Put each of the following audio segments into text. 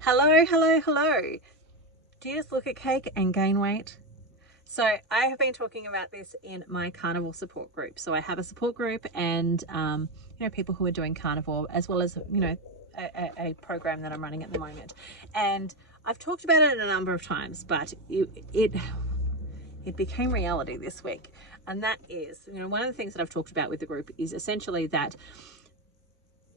Hello, hello, hello. Do you just look at cake and gain weight? So I have been talking about this in my carnivore support group. So I have a support group and, people who are doing carnivore, as well as, a program that I'm running at the moment. And I've talked about it a number of times, but it became reality this week. And that is, one of the things that I've talked about with the group is essentially that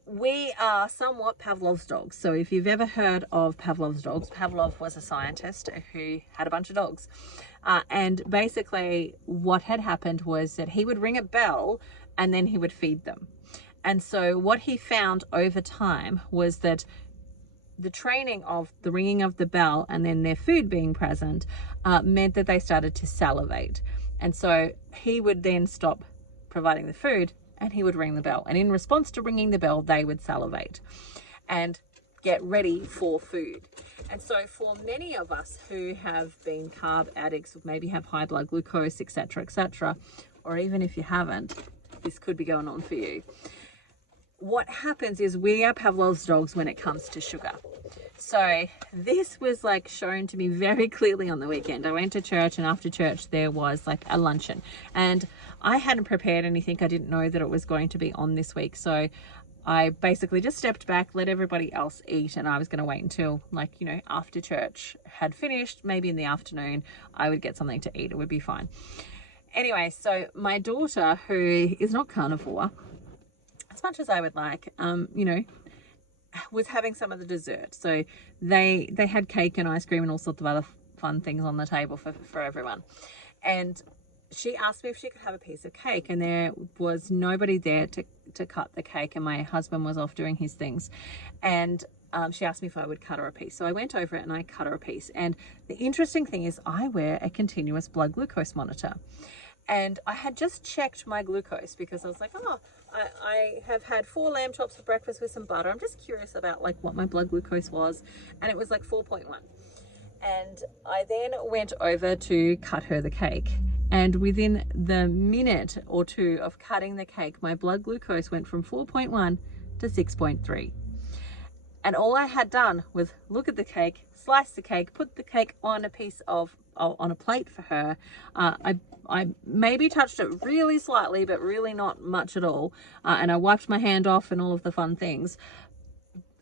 we are somewhat Pavlov's dogs. So if you've ever heard of Pavlov's dogs, Pavlov was a scientist who had a bunch of dogs. And basically what had happened was that he would ring a bell and then he would feed them. And so what he found over time was that the training of the ringing of the bell and then their food being present meant that they started to salivate. And so he would then stop providing the food and he would ring the bell. And in response to ringing the bell, they would salivate and get ready for food. And so for many of us who have been carb addicts, maybe have high blood glucose, etc., or even if you haven't, this could be going on for you. What happens is we are Pavlov's dogs when it comes to sugar. So this was shown to me very clearly on the weekend. I went to church, and after church there was a luncheon, and I hadn't prepared anything. I didn't know that it was going to be on this week. So I basically just stepped back, let everybody else eat, and I was going to wait until after church had finished, maybe in the afternoon, I would get something to eat. It would be fine. Anyway, so my daughter, who is not carnivore, as much as I would like, was having some of the dessert. So they had cake and ice cream and all sorts of other fun things on the table for everyone. And she asked me if she could have a piece of cake, and there was nobody there to cut the cake, and my husband was off doing his things. And she asked me if I would cut her a piece. So I went over it and I cut her a piece. And the interesting thing is I wear a continuous blood glucose monitor. And I had just checked my glucose because I was like, I have had 4 lamb chops for breakfast with some butter. I'm just curious about what my blood glucose was. And it was 4.1. And I then went over to cut her the cake. And within the minute or two of cutting the cake, my blood glucose went from 4.1 to 6.3. And all I had done was look at the cake, slice the cake, put the cake on a plate for her. I maybe touched it really slightly, but really not much at all. And I wiped my hand off and all of the fun things.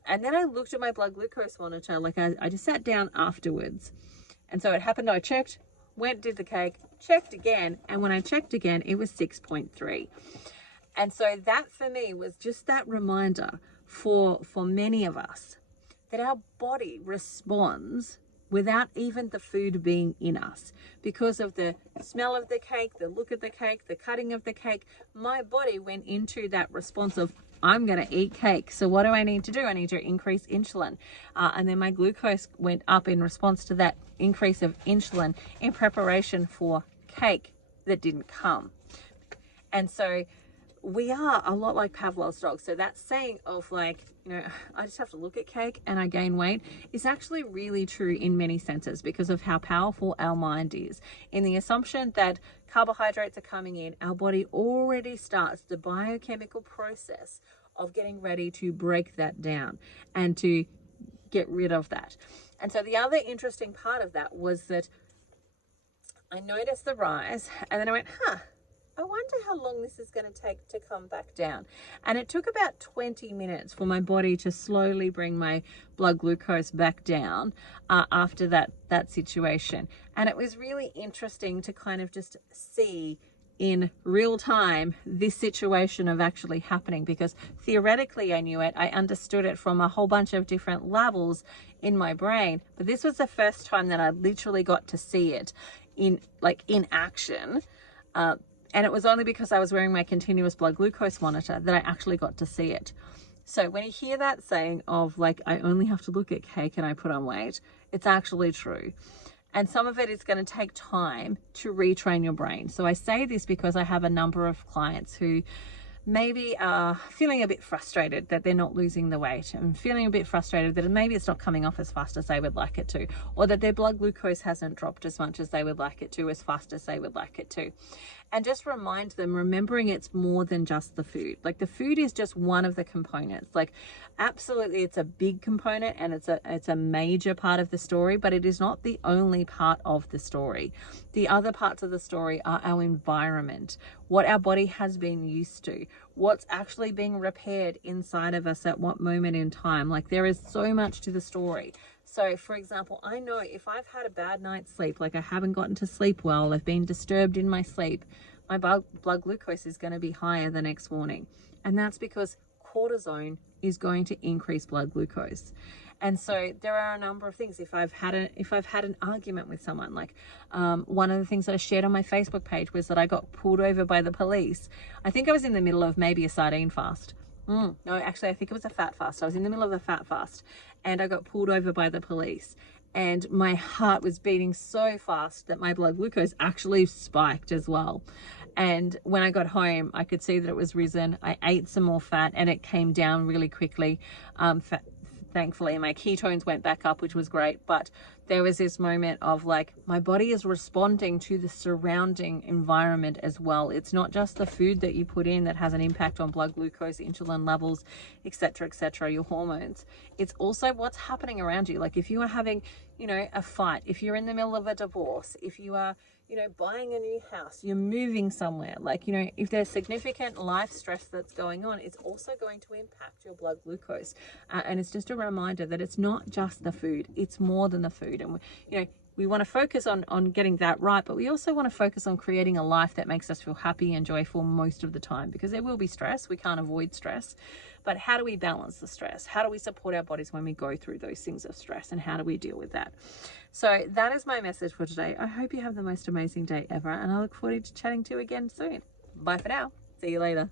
And then I looked at my blood glucose monitor. I just sat down afterwards. And so it happened, I checked, went, did the cake, checked again. And when I checked again, it was 6.3. And so that for me was just that reminder for many of us that our body responds without even the food being in us. Because of the smell of the cake, the look of the cake, the cutting of the cake, my body went into that response of, I'm going to eat cake. So what do I need to do? I need to increase insulin. And then my glucose went up in response to that increase of insulin in preparation for cake that didn't come. And so we are a lot like Pavlov's dog. So that saying of I just have to look at cake and I gain weight is actually really true in many senses because of how powerful our mind is. In the assumption that carbohydrates are coming in, our body already starts the biochemical process of getting ready to break that down and to get rid of that. And so the other interesting part of that was that I noticed the rise, and then I went, I wonder how long this is going to take to come back down. And it took about 20 minutes for my body to slowly bring my blood glucose back down after that situation. And it was really interesting to kind of just see in real time this situation of actually happening, because theoretically I knew it, I understood it from a whole bunch of different levels in my brain, but this was the first time that I literally got to see it in action. And it was only because I was wearing my continuous blood glucose monitor that I actually got to see it. So when you hear that saying of I only have to look at cake and I put on weight, it's actually true. And some of it is going to take time to retrain your brain. So I say this because I have a number of clients who maybe are feeling a bit frustrated that they're not losing the weight, and feeling a bit frustrated that maybe it's not coming off as fast as they would like it to, or that their blood glucose hasn't dropped as much as they would like it to, as fast as they would like it to. and just remind them, remembering it's more than just the food. Like the food is just one of the components. Like absolutely it's a big component and it's a major part of the story, but it is not the only part of the story. The other parts of the story are our environment, what our body has been used to, what's actually being repaired inside of us at what moment in time. Like there is so much to the story. So for example, I know if I've had a bad night's sleep, like I haven't gotten to sleep well, I've been disturbed in my sleep, my blood glucose is going to be higher the next morning. And that's because cortisone is going to increase blood glucose. And so there are a number of things. If I've had an argument with someone, like one of the things that I shared on my Facebook page was that I got pulled over by the police. I think I was in the middle of maybe a sardine fast. No, actually, I think it was a fat fast. I was in the middle of a fat fast and I got pulled over by the police. And my heart was beating so fast that my blood glucose actually spiked as well. And when I got home, I could see that it was risen. I ate some more fat and it came down really quickly. Thankfully, my ketones went back up, which was great. But there was this moment of like, my body is responding to the surrounding environment as well. It's not just the food that you put in that has an impact on blood glucose, insulin levels, etc., your hormones. It's also what's happening around you. Like if you are having, a fight, if you're in the middle of a divorce, if you are, buying a new house, you're moving somewhere, like, if there's significant life stress that's going on, it's also going to impact your blood glucose. And it's just a reminder that it's not just the food, it's more than the food. And, we want to focus on getting that right, but we also want to focus on creating a life that makes us feel happy and joyful most of the time, because there will be stress. We can't avoid stress, but how do we balance the stress? How do we support our bodies when we go through those things of stress, and how do we deal with that? So that is my message for today. I hope you have the most amazing day ever, and I look forward to chatting to you again soon. Bye for now. See you later.